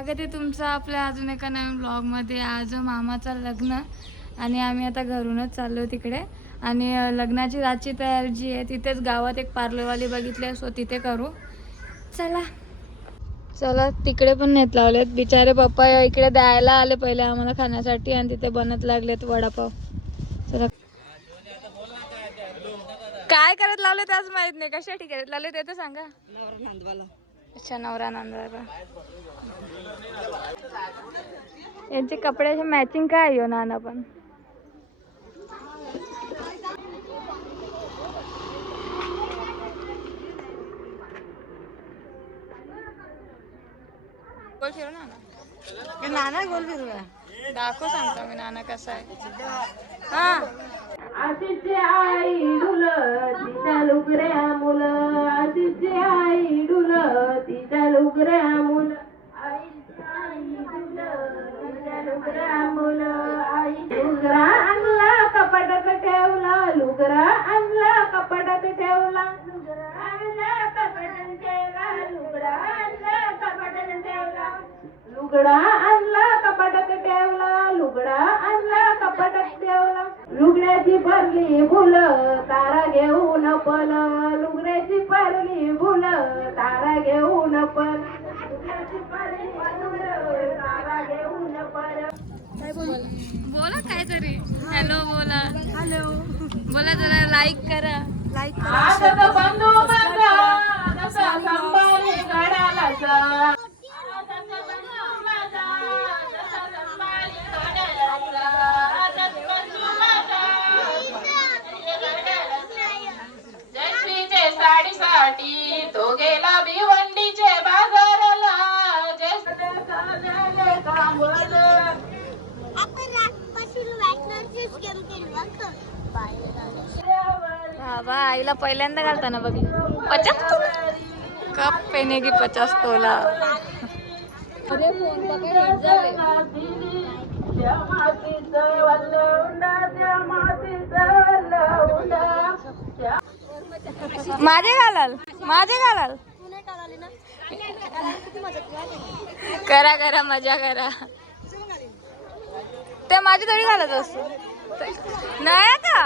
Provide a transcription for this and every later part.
स्वागत आहे तुमचं आपल्या अजून एका नवीन ब्लॉगमध्ये. आज मामाचं लग्न आणि आम्ही आता घरूनच चाललो तिकडे. आणि लग्नाची रातची तयारी जी आहे तिथेच गावात एक पार्लरवाली बघितली, सो तिथे करू. चला चला तिकडे पण नेत लावलेत बिचारे पप्पा, इकडे द्यायला आले पहिले आम्हाला खाण्यासाठी आणि तिथे बनत लागलेत वडापाव. चला काय करत लावले त्याच माहित नाही, कशासाठी करत लावले ते तर सांगा. अच्छा, नवरा नांदवायला. यांचे कपड्याचे मॅचिंग काय आहे नाना पण. गोल फिरू नाना, नाना गोल फिरूया दाखव, सांगतो मी नाना कसा आहे. हा आशीचे आई डुल तिच्या लुगऱ्या मुलं, आशीचे आई डुल तिच्या लुगऱ्या मुलं, आईची आई डुल तिच्या लुगऱ्या मुलं, आई लुगरा आणला कपाटात ठेवला, लुगरा आणला कपाटात ठेवला, लुगरा आणला कपाटात ठेवला, लुगरा आणला कपाटात ठेवला, लुगडा आणला कपाटात ठेवला, लुगडा आणला कपाटात ठेवला, लुगड्याची भरली फुल तारा घेऊन पल, लुगड्याची भरली फुल तारा घेऊन पल, लुगड्याची भरली फुल तारा घेऊन पल. बोला काहीतरी. हॅलो बोला, हॅलो बोला, जरा लाईक करा, लाईक करा. बंधू माझा जसा संभारी गडाला, साडीसाठी तो गेला भिवंडीचे बाजाराला, बाबा आईला पहिल्यांदा घालताना बघली. 50 कप पेने की 50 तोला. अरे फोन पकड झाले. माझे घालाल, माझे घालाल. करा करा मजा करा. ते माझी थोडी घालत असतो नाही का.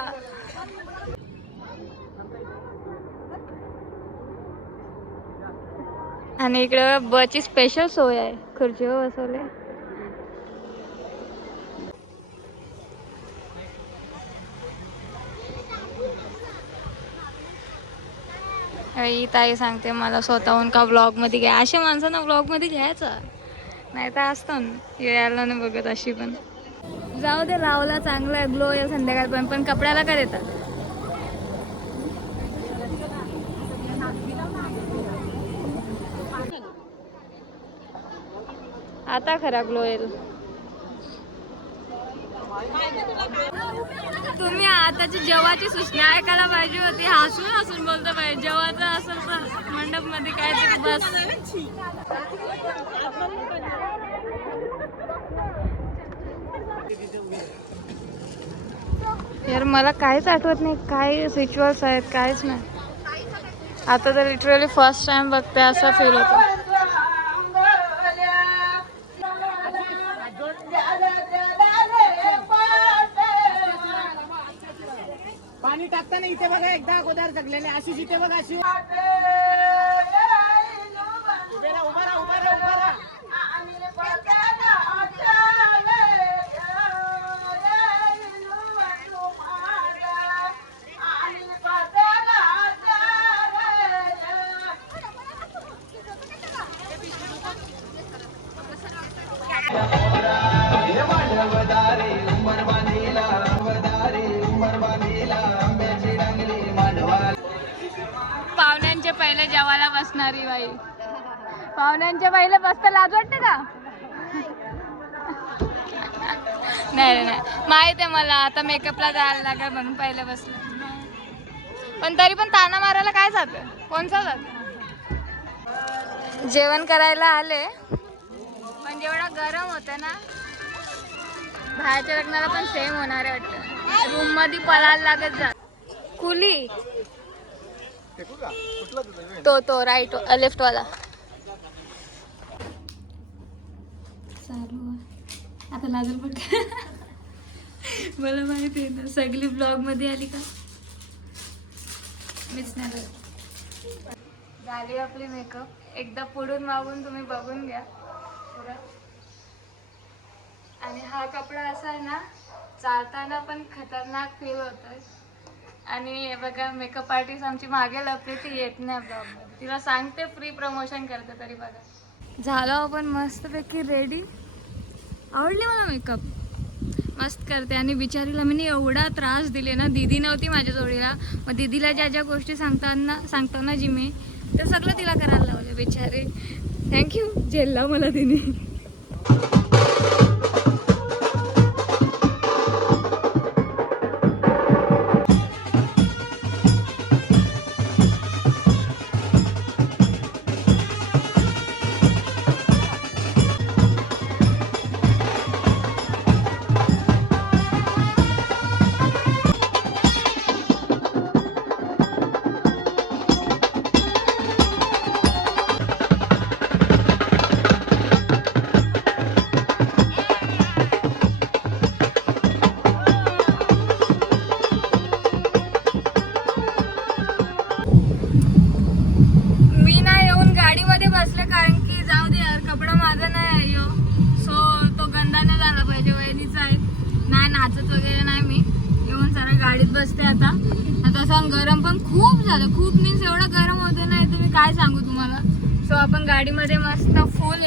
आणि इकडे बसची स्पेशल सोय आहे, खुर्चीवर बसवले. ही ताई सांगते मला स्वतःहून का व्लॉग मध्ये घ्या. अशा माणसांना व्लॉग मध्ये घ्यायचं नाही तर असतं ना यायला नाही बघत अशी. पण जाऊ दे, लावला चांगला आहे, ग्लो आहे संध्याकाळपर्यंत. पण कपड्याला काय देतात. आता खरा ग्लो येईल. तुम्ही आताची जेवाची सूचना ऐकायला पाहिजे होती. हसून हसून बोलतो पाहिजे. जेवाचं असेल तर मंडप मध्ये काहीतरी बस. यार मला काहीच आठवत नाही काय रिच्युअल्स आहेत, काहीच नाही. आता तर लिटरली फर्स्ट टाइम बघते असं फील होतं. पाणी टाकताना इथे बघा एकदा अगोदर जगलेले आशिष इथे बघा. आशिष उभा राहा. पाहुण्यांच्या पहिले जेवायला बसणारी बाई. पाहुण्यांच्या पहिले बसता लाज वाटते का. नाही नाही माहित आहे मला, आता मेकअपला जायला लागेल म्हणून पहिले बसले. पण तरी पण ताना मारायला काय जात, कोणचा जात. जेवण करायला आले पण जेवढा गरम होतं ना, बाहेरच्या लग्नाला पण सेम होणार आहे वाटतं. रूम मध्ये पळायला लागत जात. कुली तो राईट लेफ्ट वाला. आता लाजल पण मला माहिती आहे ना, सगळी ब्लॉग मध्ये आली का मीच नाही करत. झाली आपली मेकअप. एकदा पुढून मागून तुम्ही बघून घ्या पुरा. आणि हा कपडा असा आहे ना, चालताना पण खतरनाक फील होतोय. आणि हे बघा, मेकअप आर्टिस्ट आमची मागे लपली, ती येत नाही ब्लॉगमध्ये. तिला सांगते फ्री प्रमोशन करते तरी बघा. झालो आपण मस्तपैकी रेडी. आवडली मला मेकअप, मस्त करते. आणि बिचारीला मी एवढा त्रास दिले ना, दीदी नव्हती माझ्या जोडीला, मग दीदीला ज्या ज्या गोष्टी सांगतो ना जी मी, ते सगळं तिला करायला लावलं बिचारी. थँक्यू, झेलला मला तिने. बसले कारण की जाऊ दे यार, कपडा माझा नाही आहे यो, सो तो गंदा नाही झाला पाहिजे. वहिनीचा आहे, नाही नाचत वगैरे नाही मी. येऊन सारा गाडीत बसते आता. तसं गरम पण खूप झालं, खूप मीन्स एवढं गरम होतं ना, तर मी काय सांगू तुम्हाला. सो आपण गाडीमध्ये मस्त फुल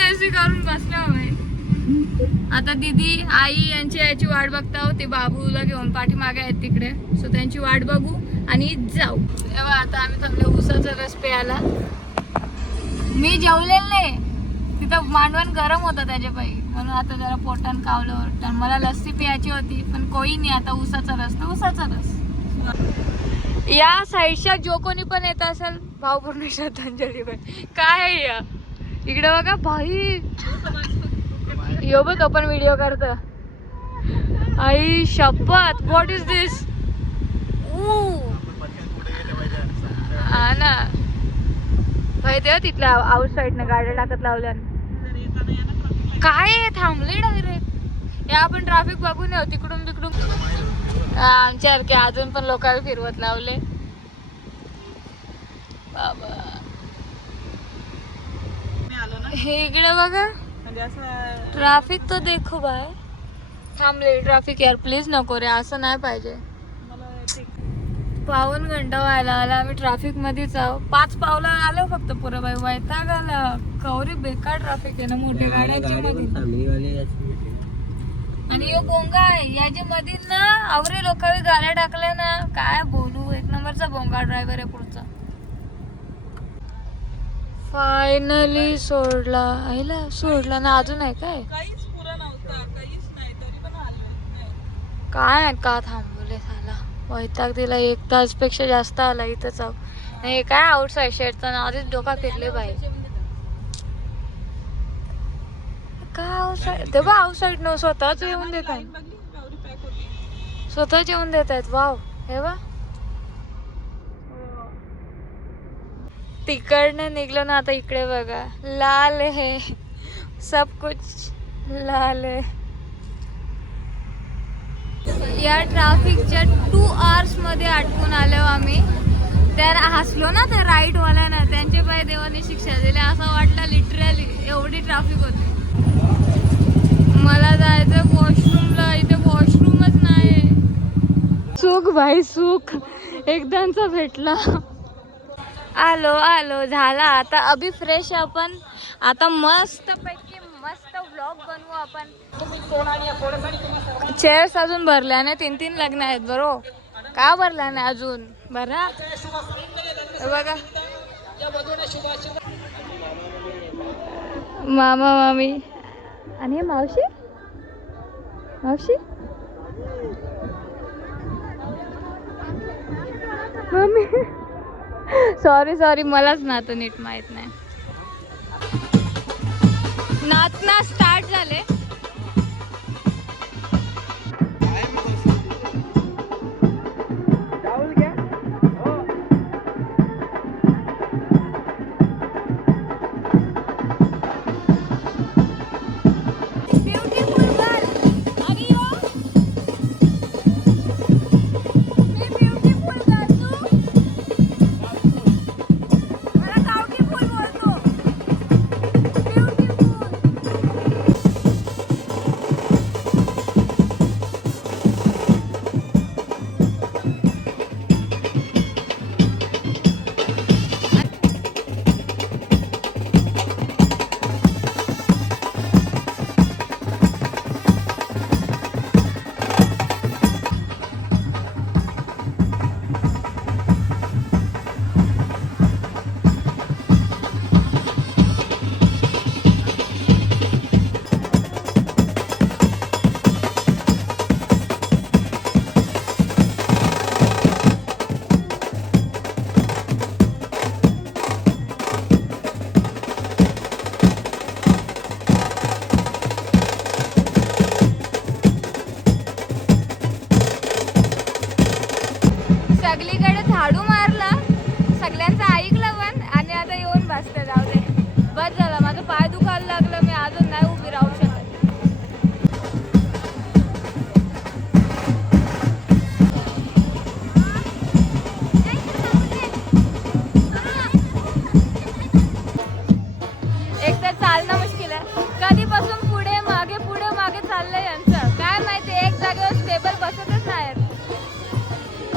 एसी करून बसलो हवंय. आता दीदी आई याची वाट बघता, ते बाबूला घेऊन पाठीमागे आहेत तिकडे. सो त्यांची वाट बघू आणि जाऊ. तेव्हा आता आम्ही थांबलो उसाचा रस प्यायला. मी जेवलेलं नाही, तिथं मांडवण गरम होतं त्याच्या पायी, म्हणून आता जरा पोटान कावलं ओरटण. मला लस्सी प्यायची होती पण कोई नाही, आता उसाचा रस तर उसाचा रस. या साईडच्या जो कोणी पण येत असेल, भावपूर्ण श्रद्धांजली पण काय आहे या इकडे बघा भाई. यो बघ आपण व्हिडिओ करतो. आई शपथ, व्हॉट इज दिस. हा ना भाई, तेव्हा तिथल्या आउट साईडनं गाड्या टाकत लावल्या. काय थांबले डायरेक्ट. या आपण ट्रॅफिक बघून येऊ तिकडून तिकडून. आमच्यासारखे अजून पण लोकांना फिरवत लावले बाबा. हे इकडे बघा ट्रॅफिक तो देखो बाय. थांबले ट्रॅफिक यार, प्लीज नको रे, असं नाही पाहिजे. पाऊण घंटा व्हायला आला, आम्ही ट्रॅफिक मध्येच आहो. 5 पावलं आलो फक्त पुरं बाई. वैताग आला, कवरी बेकार ट्रॅफिक आहे ना, मोठ्या गाड्याच्या मध्ये. आणि यो बोंगा आहे याच्या मध्ये ना, आवरे लोकांनी गाड्या टाकल्या ना, काय बोलू. एक नंबरचा बोंगा ड्रायव्हर आहे पुढचा. फायनली सोडला. आईला सोडला ना, अजून आहे काय काय का थांबवले झाला. वैताग दिला, 1 तास पेक्षा जास्त आला इथंच आहो. नाही काय आउटसाईड शेडचा ना, आधीच डोका फिरले बाई. काय आउटसाईड ते बा, आउटसाईड न स्वतःच येऊन देत आहेत, स्वतःच येऊन देत आहेत. वाव, हे बा तिकडनं निघलो ना, आता इकडे बघा लाल है, सब कुछ लाल है. या ट्रॅफिकच्या 2 आवर्स मध्ये अटकून आलो आम्ही. तर हसलो ना त्या राईट वाल्यानं, त्यांचे पाय देवाने शिक्षा दिली असं वाटलं लिटरली, एवढी ट्रॅफिक होती. मला जायचं वॉशरूमला, इथे वॉशरूमच नाही. सुख भाई सुख एकदाचा भेटला. आलो झाला. आता अभि फ्रेश आपण. आता मस्त पैकी मस्त व्लॉग बनवू आपण. चेअर्स अजून भरल्या नाही, 3 लग्न आहेत बरोबर. का भरल्या नाही अजून, बरा बघा. मामा मामी आणि मावशी मम्मी. सॉरी मलाच नातं नीट माहित नाही. नातना स्टार्ट झाले.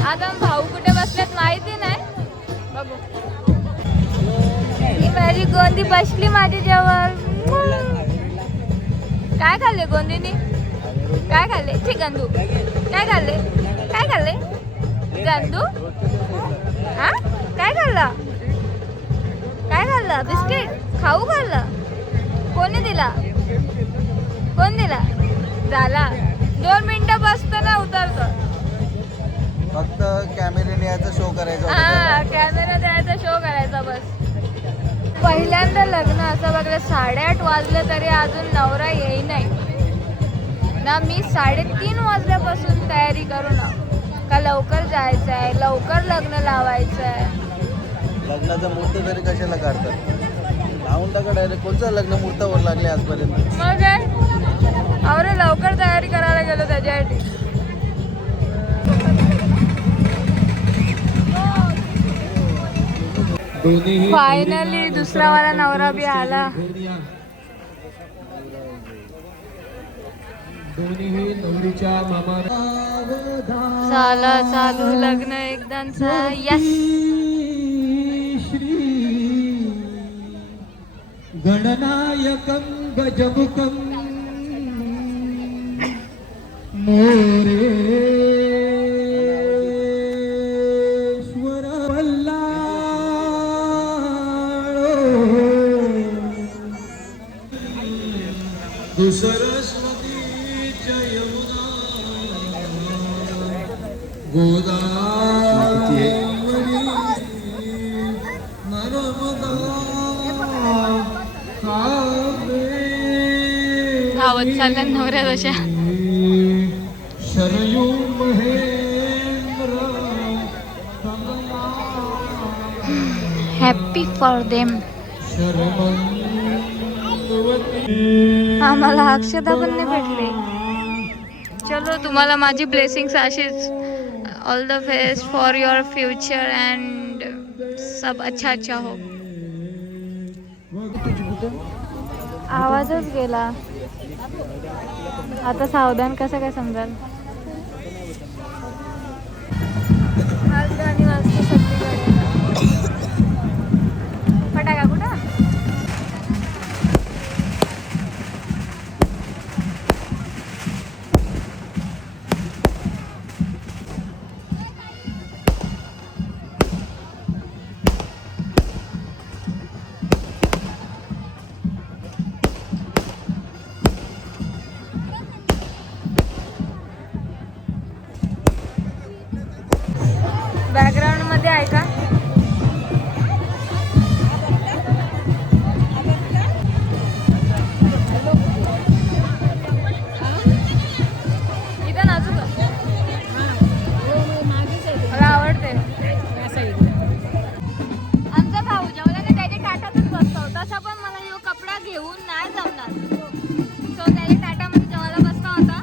आता भाऊ कुठे बसलेत माहिती नाही. बघू. ही माझी गोंदी बसली माझी जवळ. काय खाल्ले गोंदीनी? काय खाल्ले? ठी गंदू. काय खाल्ले? काय खाल्ले? गंदू? हा? काय खाल्ला? काय खाल्ला? बिस्किट खाऊ खाल्ला? कोणी दिला? कोण दिला? झाला 2 मिनिटं बसतं ना उतरतं. फक्त कॅमेऱ्याने याचा शो करायचा होता हा कॅमेरा द्यायचा शो करायचा बस. पहिल्यांदा लग्न असं बघलं 8:30 वाजले तरी अजून नवरा येई नाही ना. मी 3:30 वाजल्यापासून तयारी करू ना का लवकर जायचं आहे, लवकर लग्न लावायचं आहे. लग्नाचा मुहूर्त तरी कशाला काढतात? लावून टाका डायरेक्ट. कोणतं लग्न मुहूर्तावर लागले आजपर्यंत? मग काय अरे लवकर तयारी करायला गेलो त्याच्यासाठी. फायनली दुसरा वाला नवरा बी आला. झाला चालू लग्न एकदांचा. यस. गणनायकं गजमुखं मोरेश्वर वल्लाळो सरस्वती यमुना गोदावरी नर्मदा धावत चालल्या नवऱ्या तशा. Sharayu Mahendra happy for them. शर्मंवती आम्हाला अक्षता पण नाही भेटले. चलो तुम्हाला माझी ब्लेसिंग्स अशीच. All the best for your future and सब अच्छा अच्छा हो. आवाजच गेला. आता सावधान कसं काय समजाल. आज गाणी वाजते सगळीकडे. फटाका कुठं? बॅकग्राऊंड मध्ये आहे का? इथं नाचू का? मला आवडते. आमचा भाऊ जेवला ना त्याच्या टाटातच बसतो. तसा पण मला यो कपडा घेऊन नाही जमणार. सो त्याच्या टाटामध्ये जेवायला बसता होता.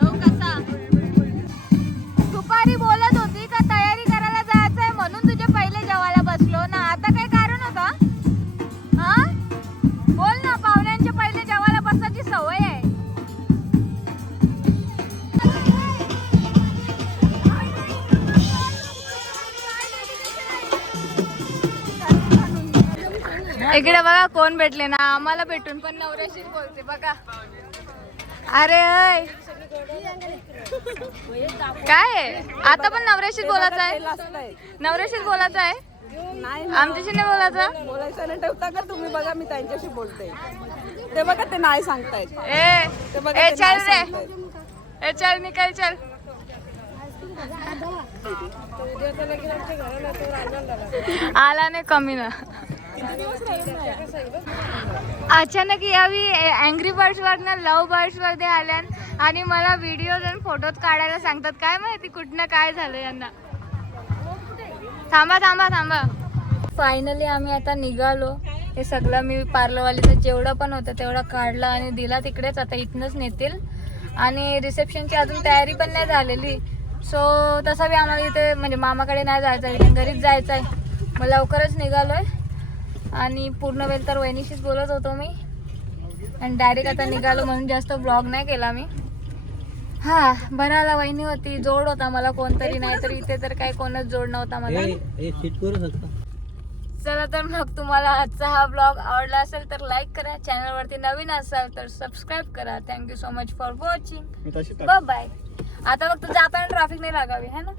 तो कसा दुपारी बोलत होती का तयारी करायला जायचंय म्हणून तुझे पहिले जेवायला बसलो ना. आता काय कारण होता? हा बोल ना. पाहुण्यांच्या पहिले जेवायला बसायची सवय आहे. इकडे बघा कोण भेटले ना. आम्हाला भेटून पण नवऱ्याशीच बोलते बघा. अरे अय काय आहे? आता पण नवऱ्याशीच बोलायचं आहे. नवऱ्याशीच बोलायचं आहे. आमच्याशी नाही बोलायचं. बोलायचं नाही ठेवता का तुम्ही? बघा मी त्यांच्याशी बोलते. ते बघा ते नाही सांगतायत. ते बघा ए ते चल नाही रे. सांगतायत. ए चल निकल चल. आला नाही कमी ना. अचानक यावी अँग्री बर्ड्स वरनं लव्ह बर्ड्स मध्ये आल्यान आणि मला व्हिडिओज आणि फोटोज काढायला सांगतात. काय माहिती कुठनं काय झालं यांना. थांबा थांबा थांबा. फायनली आम्ही आता निघालो. हे सगळं मी पार्लरवालीचं जेवढं पण होतं तेवढं काढलं आणि दिला तिकडेच. आता इथनंच नेतील आणि रिसेप्शनची अजून तयारी पण नाही झालेली. सो तसा बी आम्हाला इथे म्हणजे मामाकडे नाही जायचं आहे, घरीच जायचं आहे. मग लवकरच निघालो आहे आणि पूर्ण वेळ तर वहिनीशीच बोलत होतो मी आणि डायरेक्ट आता निघालो म्हणून जास्त ब्लॉग नाही केला मी. हा बनाला वहिनी होती, जोड होता मला कोणतरी, नाही तर इथे तर काही कोणच जोड नव्हता मला. चला तर मग तुम्हाला आजचा हा ब्लॉग आवडला असेल तर लाईक करा, चॅनल वरती नवीन असाल तर सबस्क्राईब करा. Thank you so much for watching. Bye bye. आता फक्त जाताना ट्रॅफिक नाही लागावी है ना.